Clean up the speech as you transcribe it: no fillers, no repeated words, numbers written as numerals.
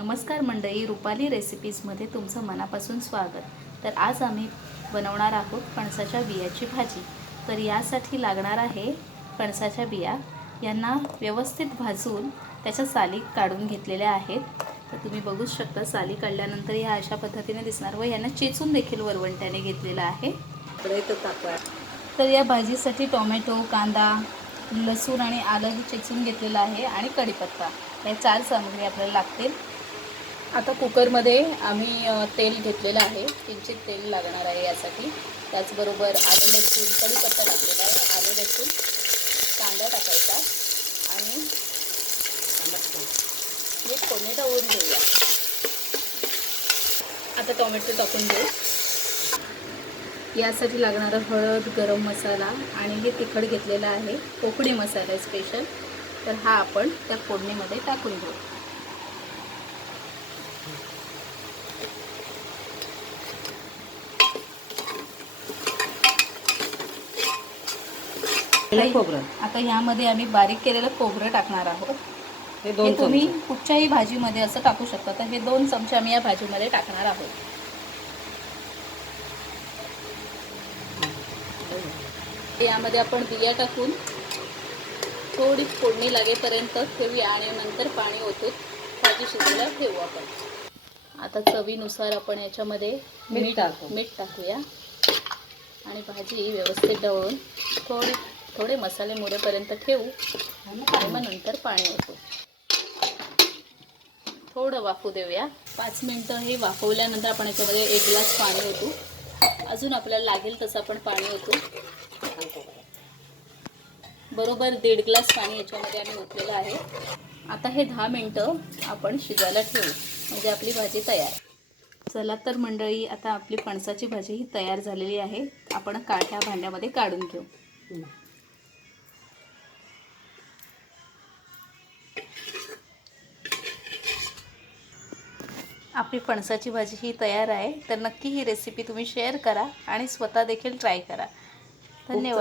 नमस्कार मंडळी, रुपाली रेसिपीजमध्ये तुमचं मनापासून स्वागत। तर आज आम्ही बनवणार आहोत फणसाच्या बियाची भाजी। तर यासाठी लागणार आहे फणसाच्या बिया। यांना व्यवस्थित भाजून त्याच्या साली काढून घेतलेल्या आहेत। तर तुम्ही बघू शकता साली काढल्यानंतर या अशा पद्धतीने दिसणार व यांना चेचून देखील वरवंट्याने घेतलेला आहे। तर या भाजीसाठी टोमॅटो, कांदा, लसूण आणि आलं हे चेचून घेतलेलं आहे आणि कढीपत्ता, हे 4 सामग्री आपल्याला लागतील। आता कुकरमध्ये आम्ही तेल घेतलेलं आहे, किंचित तेल लागणार आहे यासाठी। त्याचबरोबर आलं, लसूण, कढीपत्ता टाकलेला आहे। आलं, लसूण, कांदा टाकायचा आणि हे फोडणी टाकून घेऊया। आता टोमॅटो टाकून घेऊ। यासाठी लागणारा हळद, गरम मसाला आणि हे तिखट घेतलेला आहे, कोकणी मसाला स्पेशल। तर हा आपण त्या फोडणीमध्ये टाकून घेऊ। आता ह्यामध्ये आम्ही बारीक केलेलं खोबरं टाकणार आहोत। हे तुम्ही कुठच्याही भाजीमध्ये असं टाकू शकता। तर हे 2 चमचे आम्ही या भाजीमध्ये टाकणार आहोत। यामध्ये आपण बिया टाकून थोडी फोडणी लागेपर्यंत ठेवूया आणि नंतर पाणी ओतून भाजी शिजायला ठेवू आपण। आता चवीनुसार आपण याच्यामध्ये मीठ टाकूया आणि भाजी व्यवस्थित ढवळून थोडे मसाले मुरेपर्यंत ठेवू आणि मग नंतर पाणी ओतू। थोडं वाफू देऊया। 5 मिनिटं हे वाफवल्यानंतर आपण याच्यामध्ये 1 ग्लास पाणी ओतू। अजून आपल्याला लागेल तसं आपण पाणी ओतू। बरोबर 1.5 ग्लास पाणी याच्यामध्ये आम्ही ओतलेलं आहे। आता हे 10 मिनिटं आपण शिजायला ठेवू, म्हणजे आपली भाजी तयार। चला तर मंडळी, आता आपली फणसाची भाजी ही तयार झालेली आहे। आपण काठ्या भांड्यामध्ये काढून घेऊ। आपली फणसाची भाजी ही तयार आहे। तर नक्की ही रेसिपी तुम्ही शेअर करा आणि स्वतः देखील ट्राय करा। धन्यवाद।